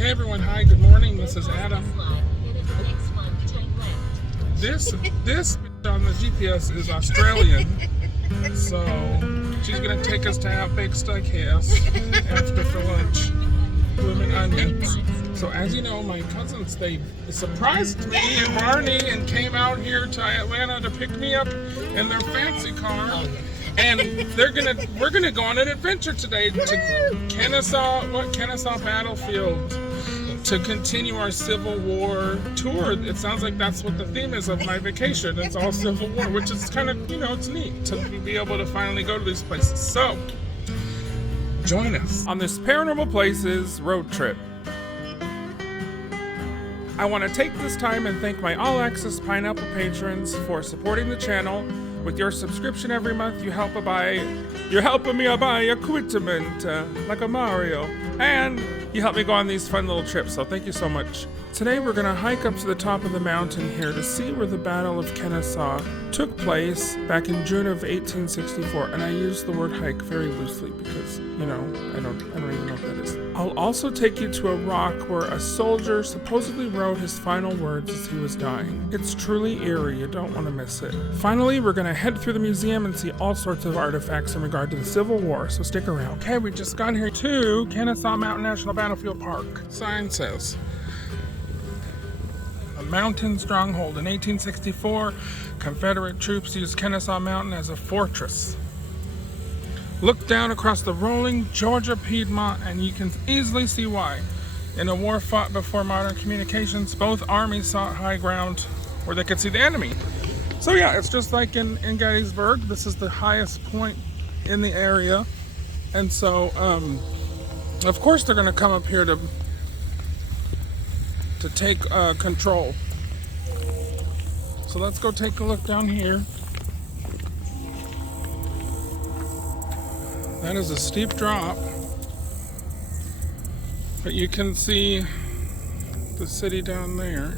Okay, everyone. Hi. Good morning. This is Adam. This on the GPS is Australian, so she's gonna take us to Outback Steakhouse after for lunch. Blooming onions. So as you know, my cousins, they surprised me and Barney and came out here to Atlanta to pick me up in their fancy car. And we're gonna go on an adventure today to Kennesaw Battlefield to continue our Civil War tour. It sounds like that's what the theme is of my vacation. It's all Civil War, which is kind of, it's neat to be able to finally go to these places. So join us on this Paranormal Places road trip. I want to take this time and thank my All Access Pineapple patrons for supporting the channel. With your subscription every month, you're helping me buy equipment like a Mario, and you help me go on these fun little trips. So thank you so much. Today we're gonna hike up to the top of the mountain here to see where the Battle of Kennesaw took place back in June of 1864. And I use the word hike very loosely because, I don't even know what that is. I'll also take you to a rock where a soldier supposedly wrote his final words as he was dying. It's truly eerie, you don't want to miss it. Finally, we're gonna head through the museum and see all sorts of artifacts in regard to the Civil War, so stick around. Okay, we just got here to Kennesaw Mountain National Battlefield Park. Sign says, a mountain stronghold. In 1864, Confederate troops used Kennesaw Mountain as a fortress. Look down across the rolling Georgia Piedmont and you can easily see why. In a war fought before modern communications, both armies sought high ground where they could see the enemy. So yeah, it's just like in Gettysburg. This is the highest point in the area. And so, of course they're gonna come up here to take control. So let's go take a look down here. That is a steep drop, but you can see the city down there.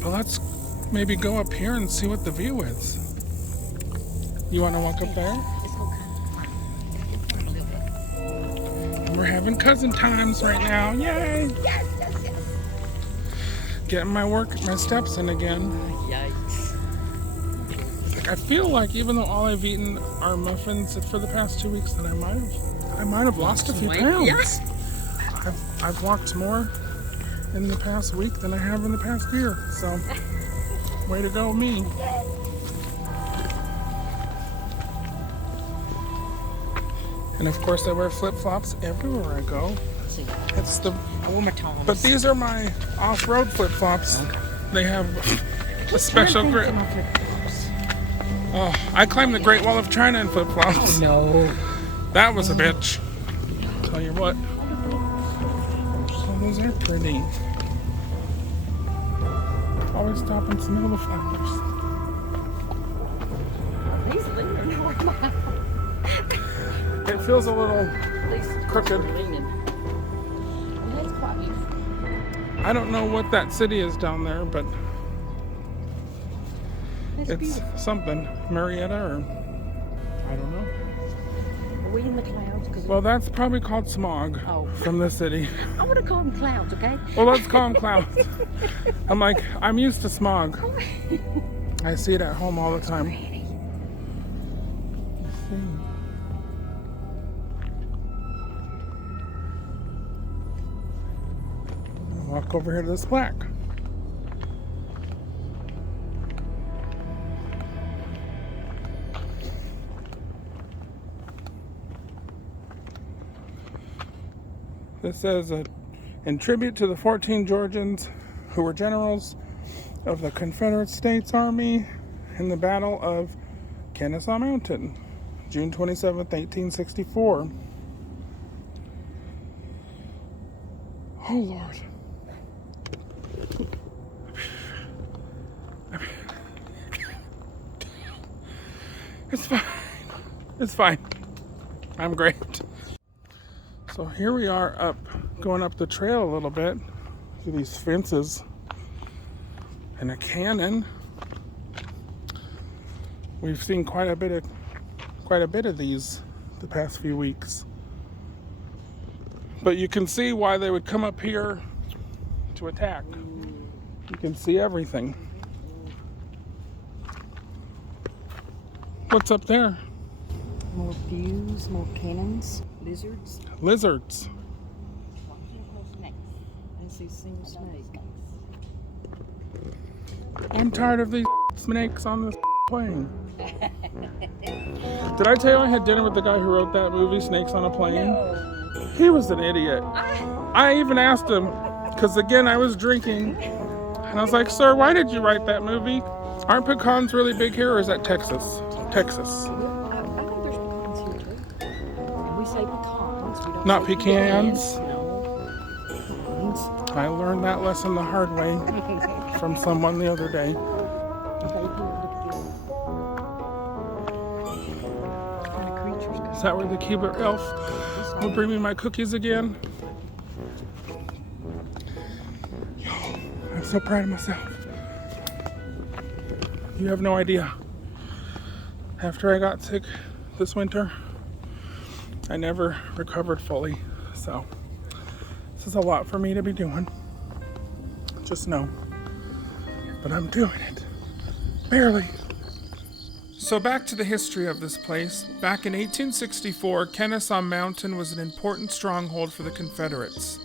But let's maybe go up here and see what the view is. You want to walk up there? And we're having cousin times right now. Yay! Getting my steps in again. Yikes. I feel like even though all I've eaten are muffins for the past 2 weeks, that I might have lost a few pounds. Yes. I've walked more in the past week than I have in the past year. So, way to go, me. And of course, I wear flip-flops everywhere I go. It's the but these are my off-road flip-flops. Okay. They have a special grip. Oh, I climbed the Great Wall of China in flip-flops. Oh no. That was a bitch. Tell you what. Oh, those are pretty. Always stop and smell the flowers. These leaning normal. It feels a little crooked. That's quite beautiful. I don't know what that city is down there, but it's something. Marietta or I don't know. Are we in the clouds? Well, that's probably called smog from the city. I want to call them clouds, okay? Well, let's call them clouds. I'm used to smog. I see it at home all the time. Walk over here to this plaque. This says, in tribute to the 14 Georgians who were generals of the Confederate States Army in the Battle of Kennesaw Mountain, June 27th, 1864. Oh, Lord. It's fine. It's fine. I'm great. So here we are going up the trail a little bit through these fences and a cannon. We've seen quite a bit of these the past few weeks. But you can see why they would come up here to attack. You can see everything. What's up there? More views, more cannons, lizards. Lizards. I see single snake. I'm tired of these snakes on this plane. Did I tell you I had dinner with the guy who wrote that movie, Snakes on a Plane? No. He was an idiot. I even asked him, because again, I was drinking, and I was like, sir, why did you write that movie? Aren't pecans really big here, or is that Texas? Texas. I think there's pecans here too. And we say pecans. We don't Not say pecans? No. Pecans. I learned that lesson the hard way from someone the other day. Is that where the Keebler elf will bring me my cookies again? Yo, I'm so proud of myself. You have no idea. After I got sick this winter, I never recovered fully. So this is a lot for me to be doing. Just know. But I'm doing it. Barely. So back to the history of this place. Back in 1864, Kennesaw Mountain was an important stronghold for the Confederates.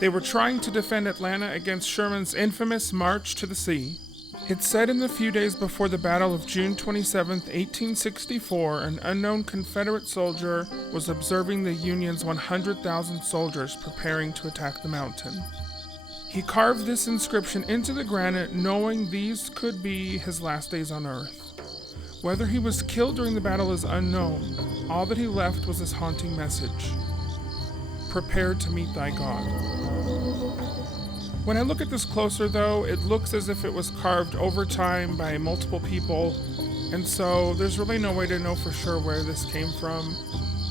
They were trying to defend Atlanta against Sherman's infamous March to the Sea. It's said in the few days before the Battle of June 27, 1864, an unknown Confederate soldier was observing the Union's 100,000 soldiers preparing to attack the mountain. He carved this inscription into the granite, knowing these could be his last days on Earth. Whether he was killed during the battle is unknown. All that he left was this haunting message: prepare to meet thy God. When I look at this closer though, it looks as if it was carved over time by multiple people, and so there's really no way to know for sure where this came from.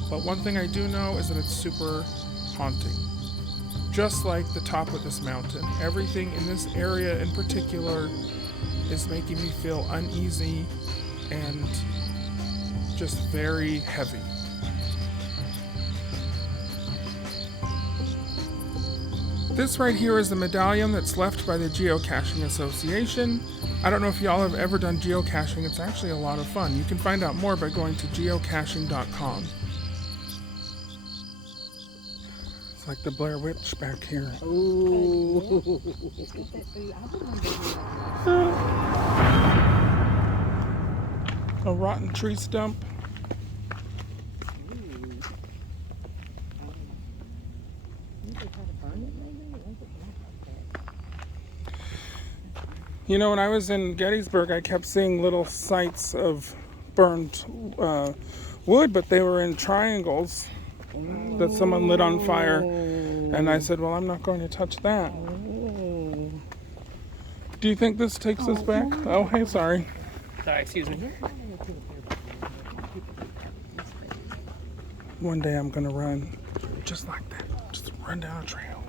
But one thing I do know is that it's super haunting. Just like the top of this mountain, everything in this area in particular is making me feel uneasy and just very heavy. This right here is the medallion that's left by the Geocaching Association. I don't know if y'all have ever done geocaching. It's actually a lot of fun. You can find out more by going to geocaching.com. It's like the Blair Witch back here. Ooh. A rotten tree stump. You know, when I was in Gettysburg, I kept seeing little sites of burned wood, but they were in triangles that someone lit on fire. And I said, well, I'm not going to touch that. Do you think this takes us back? Oh, hey, sorry. Sorry, excuse me. One day I'm going to run just like that. Just run down a trail.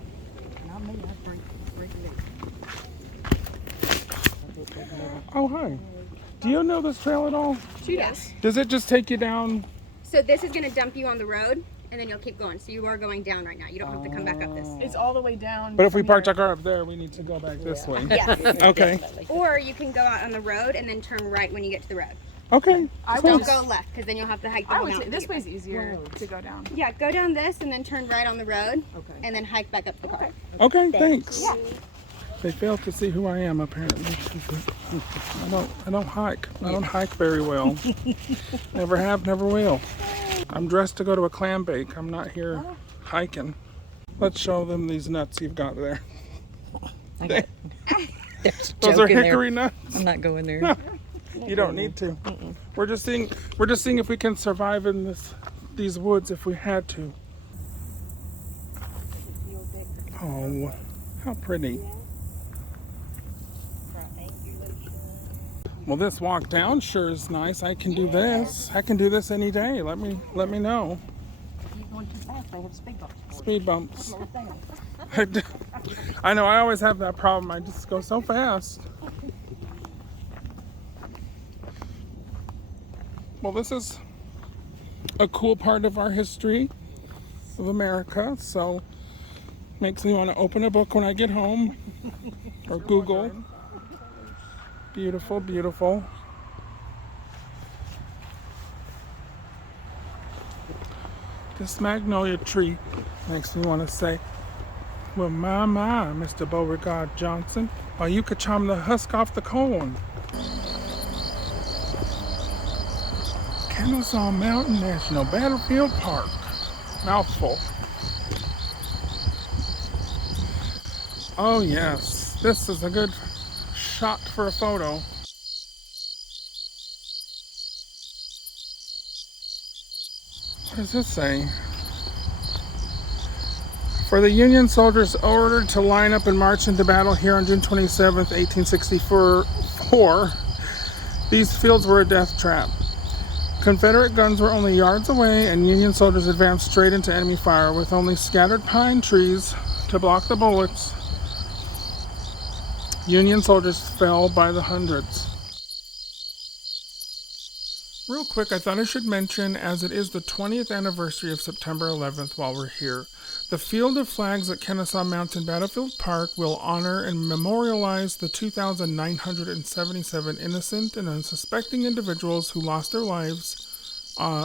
Oh, hi. Do you know this trail at all? She does. Does it just take you down? So this is going to dump you on the road, and then you'll keep going. So you are going down right now. You don't have to come back up this. It's all the way down. But if we parked our car up there, we need to go back this way. Yeah. Okay. Or you can go out on the road and then turn right when you get to the road. Okay. Don't go left, because then you'll have to hike the I whole would say mountain. this to get way's easier to go down. back. Yeah, go down this and then turn right on the road, and then hike back up to the car. Okay, thanks. Yeah. They failed to see who I am, apparently. I don't hike. I don't hike very well. Never have, never will. I'm dressed to go to a clam bake. I'm not here hiking. Let's show them these nuts you've got there. Those are hickory nuts. I'm not going there. No, you don't need to. We're just seeing if we can survive in these woods if we had to. Oh, how pretty. Well, this walk down sure is nice. I can do this. I can do this any day. Let me know. You're going too fast. They have speed bumps. Speed bumps. I know. I always have that problem. I just go so fast. Well, this is a cool part of our history. of America. So makes me want to open a book when I get home or Google. Beautiful, beautiful. This magnolia tree makes me want to say, well, my, Mr. Beauregard Johnson, or you could chom the husk off the corn. Kennesaw Mountain National Battlefield Park. Mouthful. Oh yes, this is a good shot for a photo. What does this say? For the Union soldiers ordered to line up and march into battle here on June 27th, 1864, these fields were a death trap. Confederate guns were only yards away, and Union soldiers advanced straight into enemy fire with only scattered pine trees to block the bullets. Union soldiers fell by the hundreds. Real quick, I thought I should mention, as it is the 20th anniversary of September 11th while we're here, the Field of Flags at Kennesaw Mountain Battlefield Park will honor and memorialize the 2,977 innocent and unsuspecting individuals who lost their lives,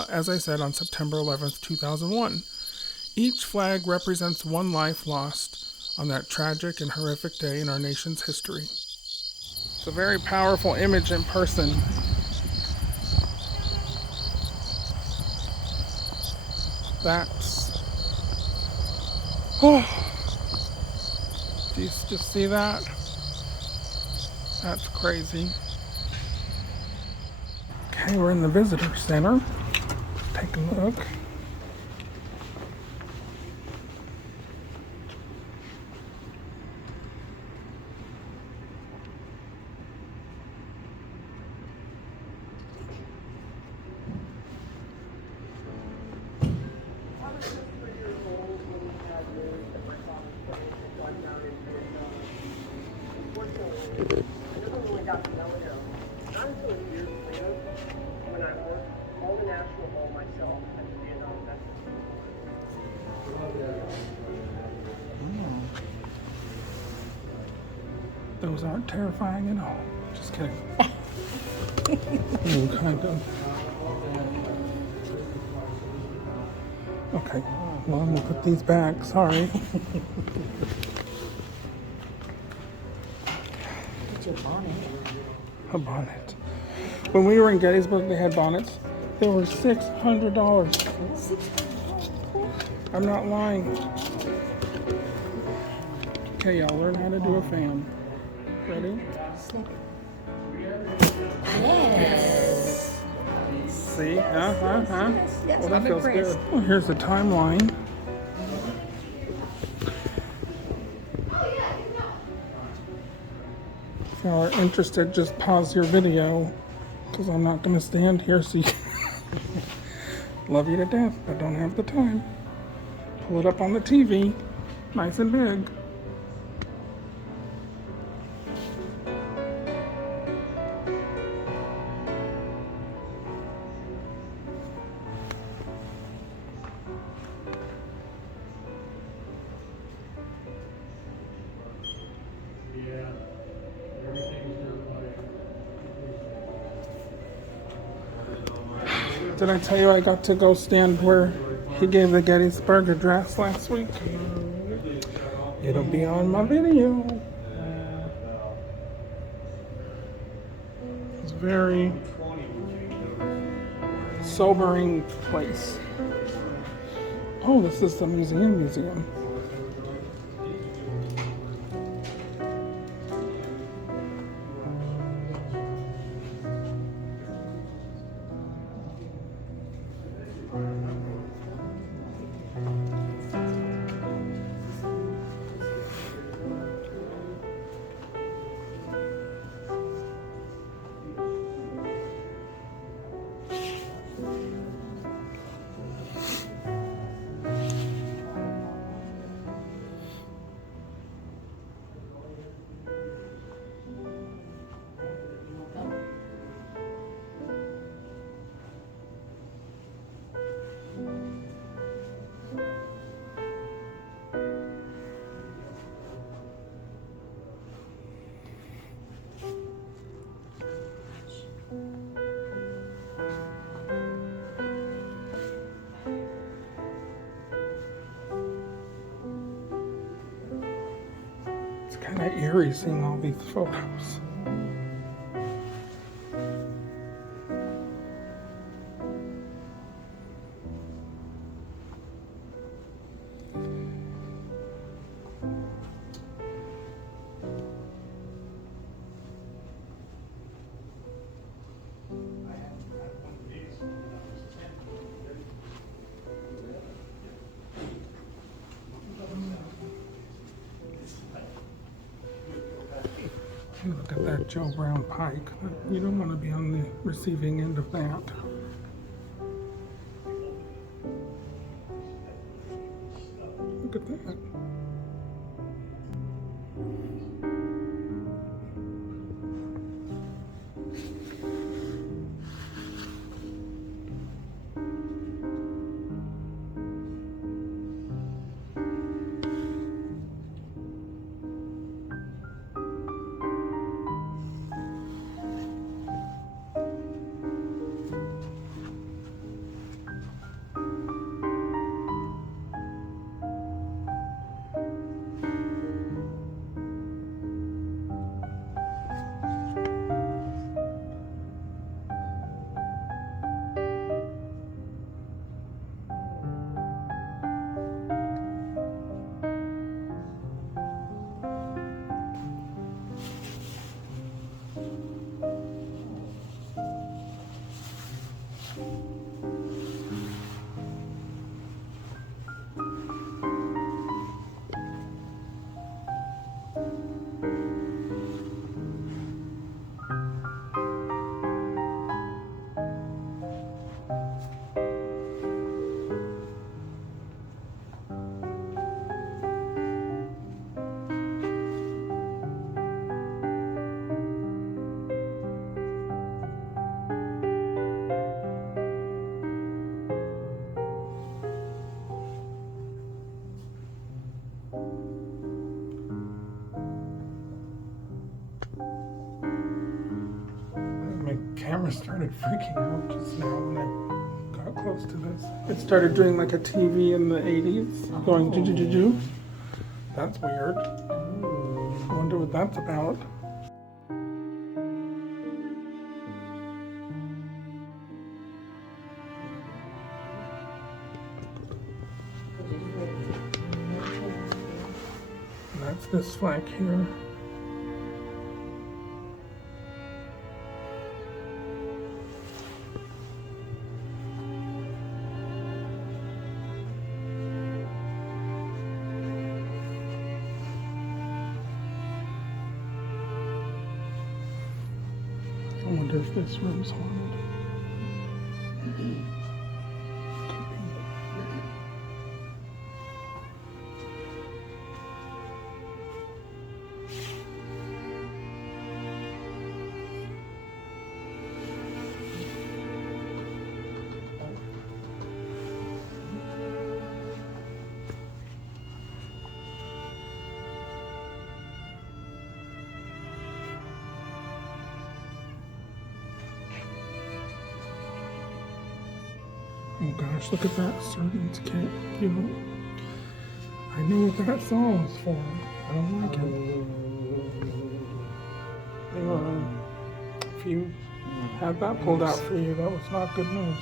as I said, on September 11th, 2001. Each flag represents one life lost on that tragic and horrific day in our nation's history. It's a very powerful image in person. That's... Oh! Do you just see that? That's crazy. Okay, we're in the visitor center. Take a look. Those aren't terrifying at all. Just kidding. Kind of. Okay, well, I'm gonna put these back. Sorry. What's your bonnet? A bonnet. When we were in Gettysburg, they had bonnets. They were $600. I'm not lying. Okay, y'all, learn how to do a fan. Ready? Yes. See? Yes, Well, that feels Chris. good. Well, here's the timeline. If y'all are interested, just pause your video, because I'm not going to stand here so you love you to death, but don't have the time. Pull it up on the TV, nice and big. Did I tell you I got to go stand where he gave the Gettysburg Address last week? It'll be on my video. It's a very sobering place. Oh, this is the museum. kind of eerie seeing all these photos. Look at that Joe Brown pike. You don't want to be on the receiving end of that. Look at that. Camera started freaking out just now when I got close to this. It started doing like a TV in the 80s, going do. That's weird. I wonder what that's about. And that's this flag here. I wonder if this room's haunted. Oh gosh, look at that servant's kit. You know, I know what that song is for. I don't like it. If you had that pulled out for you, that was not good news.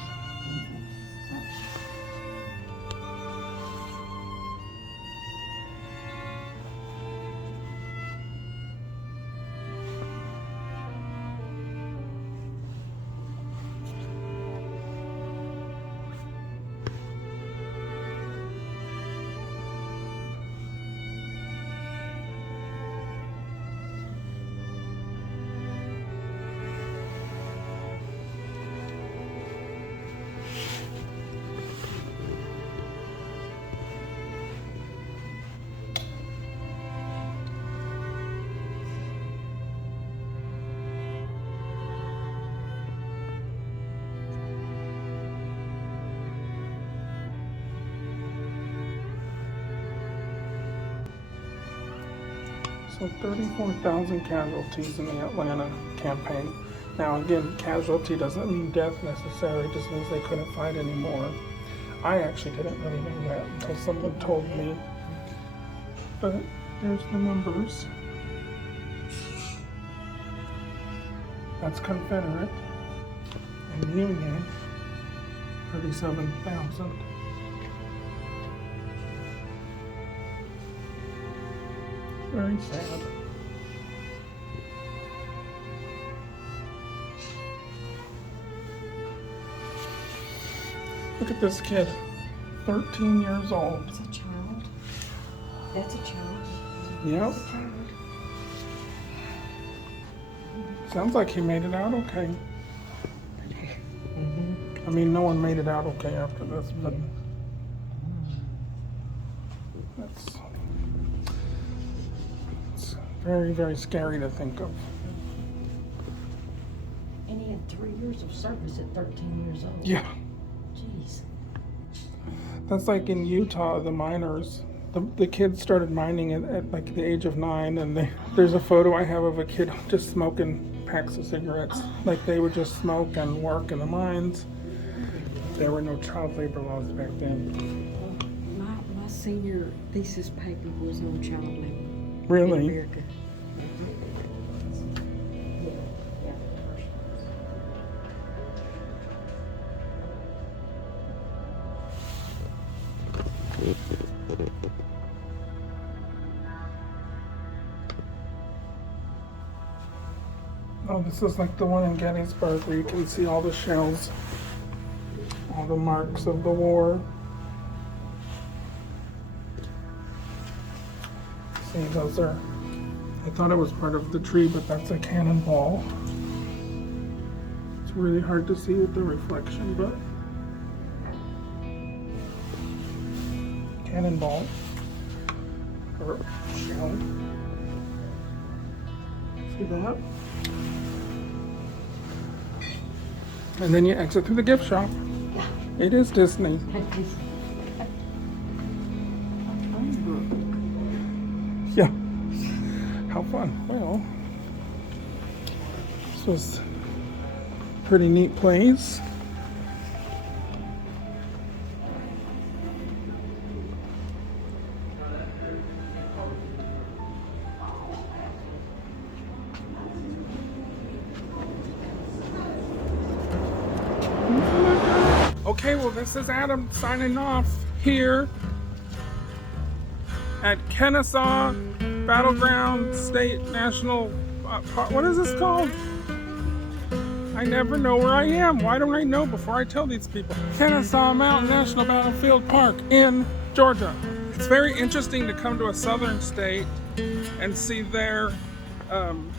So 34,000 casualties in the Atlanta campaign. Now again, casualty doesn't mean death necessarily, it just means they couldn't fight anymore. I actually didn't really know that until someone told me. But there's the numbers. That's Confederate. And Union, 37,000. Very sad. Look at this kid, 13 years old. It's a child. That's a child. Yep. That's a child. Sounds like he made it out okay. I mean, no one made it out okay after this, but it's very, very scary to think of. And he had 3 years of service at 13 years old. Yeah. Jeez. That's like in Utah, the miners. The kids started mining at like the age of 9, and there's a photo I have of a kid just smoking packs of cigarettes. Like they would just smoke and work in the mines. There were no child labor laws back then. My senior thesis paper was on child labor. Really? In America. Oh, this is like the one in Gettysburg where you can see all the shells, all the marks of the war. See, those are, I thought it was part of the tree, but that's a cannonball. It's really hard to see with the reflection, but cannonball or shell. See that? And then you exit through the gift shop. Yeah. It is Disney. Yeah. How fun. Well, this was a pretty neat place. Okay, well, this is Adam signing off here at Kennesaw Battleground State National Park. What is this called? I never know where I am. Why don't I know before I tell these people? Kennesaw Mountain National Battlefield Park in Georgia. It's very interesting to come to a southern state and see their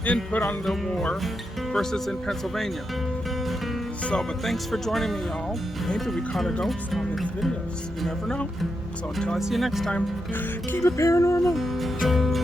input on the war versus in Pennsylvania. So, but thanks for joining me, y'all. Maybe we caught a ghost on these videos. You never know. So until I see you next time, keep it paranormal.